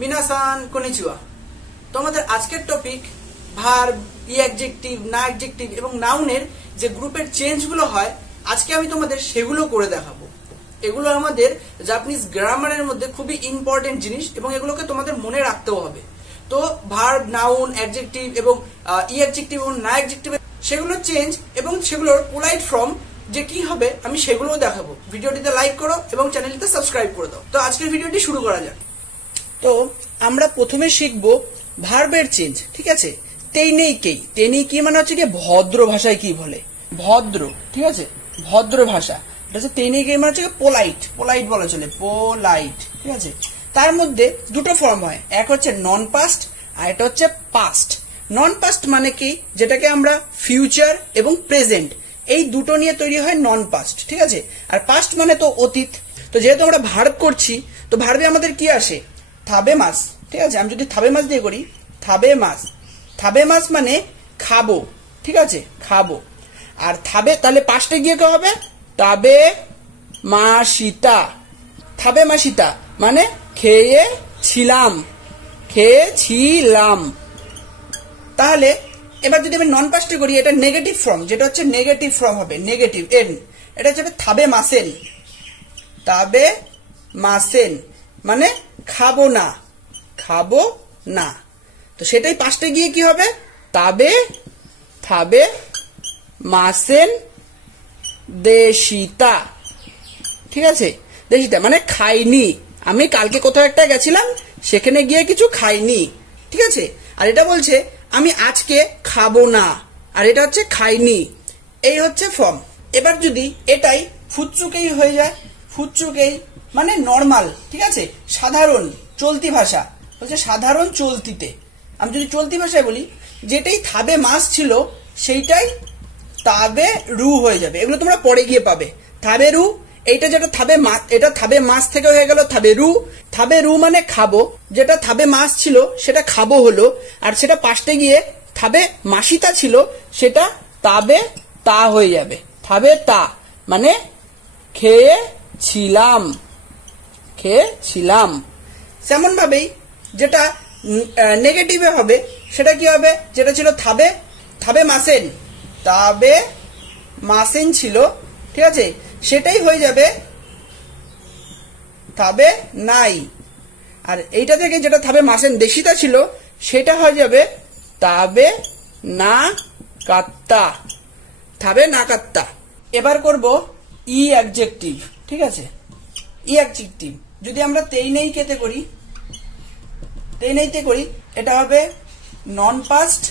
মিনাসান কনিচিওয়া। তো আমাদের আজকের টপিক ভার্ব, অ্যাডজেক্টিভ, না অ্যাডজেক্টিভ এবং নাউনের যে গ্রুপের চেঞ্জগুলো হয়, আজকে আমি তোমাদের সেগুলো করে দেখাবো। এগুলো আমাদের জাপানিজ গ্রামারের মধ্যে খুবই ইম্পর্টেন্ট জিনিস এবং এগুলোকে তোমাদের মনে রাখতেও হবে। তো ভার্ব, নাউন, অ্যাডজেক্টিভ এবং অ্যাডজেক্টিভ এবং না অ্যাডজেক্টিভ সেগুলো চেঞ্জ এবং সেগুলোর পোলাইট ফর্ম যে কি হবে আমি সেগুলোও দেখাবো। ভিডিওটিতে লাইক করো এবং চ্যানেলটিতে সাবস্ক্রাইব করে দাও। তো আজকের ভিডিওটি শুরু করা যাক। তো আমরা প্রথমে শিখবো ভার্বের চেঞ্জ, ঠিক আছে। তেনেই কি মানে হচ্ছে কি ভদ্র ভাষায় কি বলে, ভদ্র, ঠিক আছে, ভদ্র ভাষা। এটা হচ্ছে তেনেই কি মানে হচ্ছে পোলাইট বলা চলে, পোলাইট, ঠিক আছে। তার মধ্যে দুটো ফর্ম হয়, এক হচ্ছে নন পাস্ট আর এটা হচ্ছে পাস্ট। নন পাস্ট মানে কি, যেটাকে আমরা ফিউচার এবং প্রেজেন্ট এই দুটো নিয়ে তৈরি হয় নন পাস্ট, ঠিক আছে। আর পাস্ট মানে তো অতীত। তো যেহেতু আমরা ভার্ব করছি, তো ভার্বে আমাদের কি আসে, থাবে মাস, ঠিক আছে। আমি যদি থাবে মাস দিয়ে করি, থাবে মাস মানে খাবো, ঠিক আছে, খাবো। আর থাবে তাহলে পাস্টে গিয়ে কি হবে, থাবে মাসিতা মানে খেয়েছিলাম। তাহলে এবার যদি আমি নন পাস্টে করি, এটা নেগেটিভ ফর্ম, যেটা হচ্ছে নেগেটিভ ফর্ম হবে, নেগেটিভ এন, এটা হচ্ছে থাবে মাসেন মানে খাবো না। তো সেটাই পাস্টে গিয়ে কি হবে, থাবে মাসেন দেশিতা, ঠিক আছে। দেশিতা মানে খাইনি, আমি কালকে কোথাও একটা গেছিলাম, সেখানে গিয়ে কিছু খাইনি, ঠিক আছে। আর এটা বলছে আমি আজকে খাবো না, আর এটা হচ্ছে খাইনি, এই হচ্ছে ফর্ম। এবার যদি এটাই ফুৎসুকেই হয়ে যায়, ফুৎসুকেই মানে নর্মাল, ঠিক আছে, সাধারণ চলতি ভাষা হচ্ছে সাধারণ চলতিতে। আমি যদি চলতি ভাষায় বলি, যেটাই থাবে মাস ছিল সেইটাই তাবে রু হয়ে যাবে। এগুলো তোমরা পরে গিয়ে পাবে। থাবে রু, এইটা যেটা এটা থাবে মাস থেকে হয়ে গেল থাবে রু মানে খাবো, যেটা থাবে মাস ছিল সেটা খাবো হলো। আর সেটা পাস্টে গিয়ে থাবে মাসিতা ছিল, সেটা তাবে তা হয়ে যাবে। থাবে তা মানে খেয়েছিলাম। তেমন ভাবেই যেটা নেগেটিভে হবে, সেটা কি হবে, যেটা ছিল থাবে মাসেন ছিল, ঠিক আছে, সেটাই হয়ে যাবে থাবে নাই। আর এইটা থেকে যেটা থাবে মাসেন দেশিতা ছিল, সেটা হয়ে যাবে থাবে না কাত্তা। এবার করব অ্যাডজেক্টিভ, ঠিক আছে। অ্যাডজেক্টিভ যদি আমরা তেইনেইতে করি, এটা হবে নন পাস্ট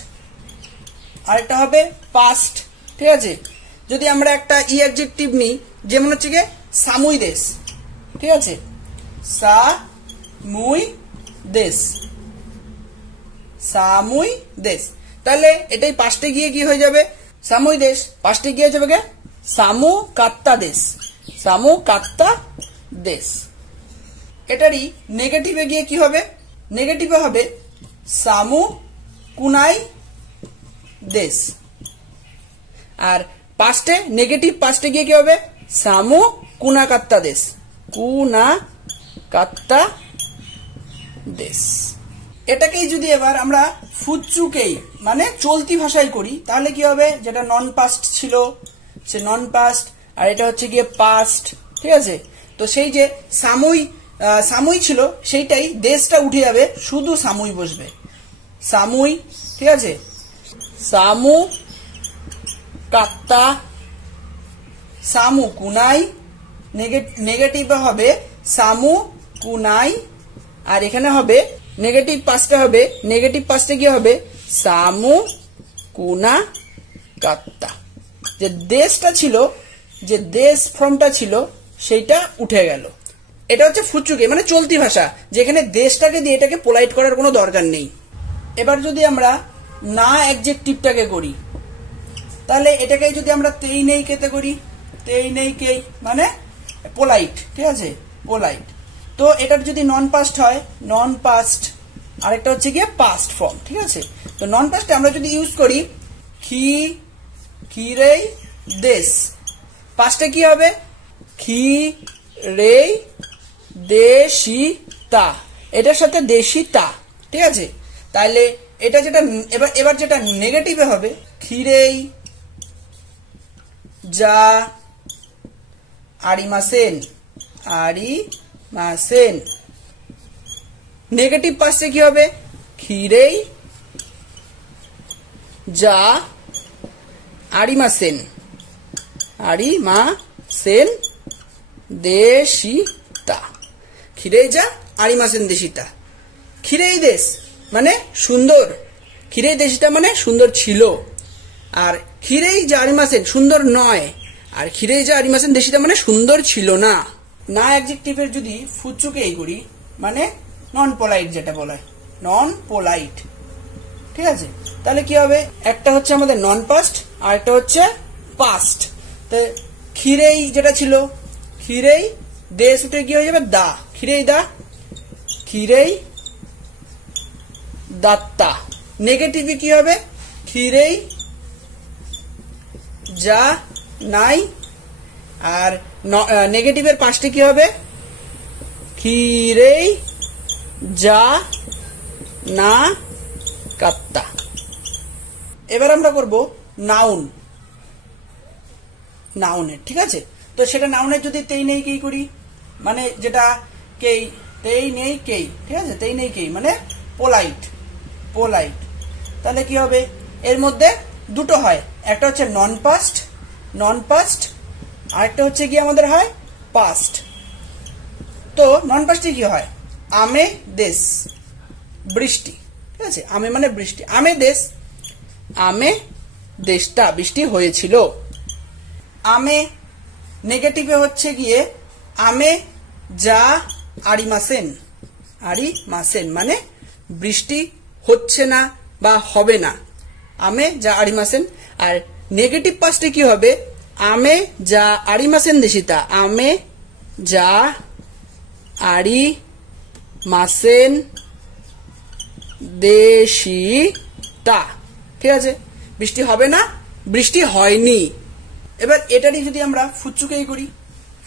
আর এটা হবে পাস্ট, ঠিক আছে। যদি আমরা একটা অ্যাডজেক্টিভ নিই, যেমন হচ্ছে গিয়ে সামুই দেশ, ঠিক আছে, সামুই দেশ, তাহলে এটাই পাস্টে গিয়ে কি হয়ে যাবে, সামুই দেশ, পাস্টে গিয়ে যাবে গে সামু কাত্তা দেশ। এটারই নেগেটিভে গিয়ে কি হবে, নেগেটিভে হবে সামু কুনাই দেশ। আর পাস্টে নেগেটিভ পাস্টে গিয়ে কি হবে, সামু কুনাকাত্তা দেশ। এটাকেই যদি এবার আমরা ফুৎসুকেই মানে চলতি ভাষায় করি, তাহলে কি হবে, যেটা নন পাস্ট ছিল সে নন পাস্ট, আর এটা হচ্ছে গিয়ে পাস্ট, ঠিক আছে। তো সেই যে সামুই ছিল সেইটাই দেশটা উঠে যাবে, শুধু সামুই বসবে, সামুই, ঠিক আছে। সামু কাত্তা, সামু কুনাই, নেগেটিভে হবে সামু কুনাই। আর এখানে হবে নেগেটিভ পাস্টে কি হবে সামু কুনা কাত্তা। যে দেশটা ছিল, যে দেশ ফর্মটা ছিল, সেইটা উঠে গেল। এটা হচ্ছে ফুৎসুকে মানে চলতি ভাষা, যেখানে দেশটাকে দিয়ে এটাকে পোলাইট করার কোনো দরকার নেই। এবার যদি আমরা না অ্যাডজেক্টিভটাকে করি, তাহলে এটাকে যদি আমরা তেইনেইকেতে করি, তেইনেইকেই মানে পোলাইট, ঠিক আছে, পোলাইট। তো এটার যদি নন পাস্ট হয়, নন পাস্ট, আরেকটা হচ্ছে গিয়ে পাস্ট ফর্ম, ঠিক আছে। তো নন পাস্টে আমরা যদি ইউজ করি খিরেই দেশ, পাস্টে কি হবে খিরেই দেশিতা, এটার সাথে দেশি তা, ঠিক আছে। তাহলে এটা যেটা এবার যেটা নেগেটিভে হবে, খিরেই যা আরিমাসেন, আরিমাসেন। নেগেটিভ পাশে কি হবে, খিরেই যা আরিমাসেন, আরিমাসেন দেশিতা। খিরেই যা আরিমাসেন দেশিতা। খিরেই দেশ মানে সুন্দর, খিরেই দেশিতা মানে সুন্দর ছিল, আর খিরেই যা আরিমাসেন সুন্দর নয়, আর খিরেই যা আরিমাসেন দেশিতা মানে সুন্দর ছিল না। না অ্যাডজেক্টিভের যদি ফুচুকে এই করি মানে নন পোলাইট, যেটা বলা হয় নন পোলাইট, ঠিক আছে। তাহলে কি হবে, একটা হচ্ছে আমাদের নন পাস্ট আর একটা হচ্ছে পাস্ট। তো খিরেই যেটা ছিল, খিরেই দেশ উঠে কি হয়ে যাবে দা, খিরেই দা, খিরেই দাত্তা। নেগেটিভে কি হবে, খিরেই যা নাই, আর নেগেটিভের পাশে কি হবে, খিরেই যা না কাত্তা। এবার আমরা করব নাউন, নাউনের, ঠিক আছে। তো সেটা নাউনের যদি তেই নেই কেই করি, মানে যেটা কেই, তেই নেই কেই, ঠিক আছে, তেই নেই কেই মানে পোলাইট, পোলাইট। তাহলে কি হবে, এর মধ্যে দুটো হয়, একটা হচ্ছে নন পাস্ট, নন পাস্ট, আর একটা হচ্ছে কি আমাদের হয় পাস্ট। তো নন পাস্টে কি হয়, আমে দেশ, বৃষ্টি, ঠিক আছে, আমে মানে বৃষ্টি, আমে দেশ, আমে দেশটা বৃষ্টি হয়েছিল। আমে নেগেটিভে হচ্ছে গিয়ে আমে যা আরিমাসেন, আরিমাসেন মানে বৃষ্টি হচ্ছে না বা হবে না, আমে যা আরিমাসেন। আর নেগেটিভ পাস্টে কি হবে, আমে যা আরিমাসেন দেশিতা, আমে যা আরিমাসেন দেশিতা, ঠিক আছে, বৃষ্টি হবে না, বৃষ্টি হয়নি। এবার এটারই যদি আমরা ফুচুকেই করি,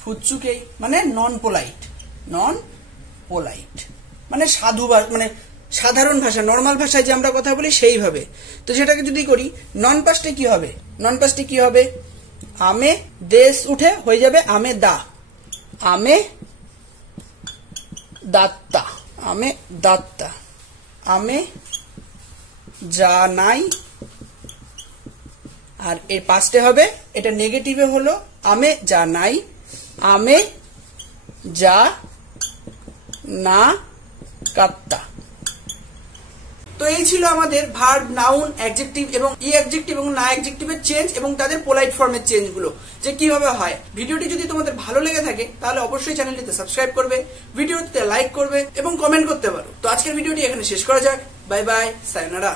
ফুচুকেই মানে নন পোলাইট, নন পোলাইট মানে সাধু, মানে সাধারণ ভাষা, নর্মাল ভাষায় যে আমরা কথা বলি সেইভাবে। তো সেটাকে যদি করি নন পাস্টে কি হবে, নন পাস্টে কি হবে, আমে দেশ উঠে হয়ে যাবে আমে দা, আমে দাত্তা, আমে দাত্তা, আমে যা নাই, আর এর পাস্টে হবে, এটা নেগেটিভে হলো আমে যা নাই, আমে যা না কাত্তা। তো এই ছিল আমাদের ভার্ব, নাউন, অ্যাডজেক্টিভ এবং ই অ্যাডজেক্টিভ এবং না অ্যাডজেক্টিভের চেঞ্জ এবং তাদের পোলাইট ফর্মের চেঞ্জ গুলো যে কিভাবে হয়। ভিডিওটি যদি তোমাদের ভালো লেগে থাকে তাহলে অবশ্যই চ্যানেলটিতে সাবস্ক্রাইব করবে, ভিডিওটিতে লাইক করবে এবং কমেন্ট করতে পারো। তো আজকের ভিডিওটি এখানে শেষ করা যাক। Bye bye, সায়োনারা।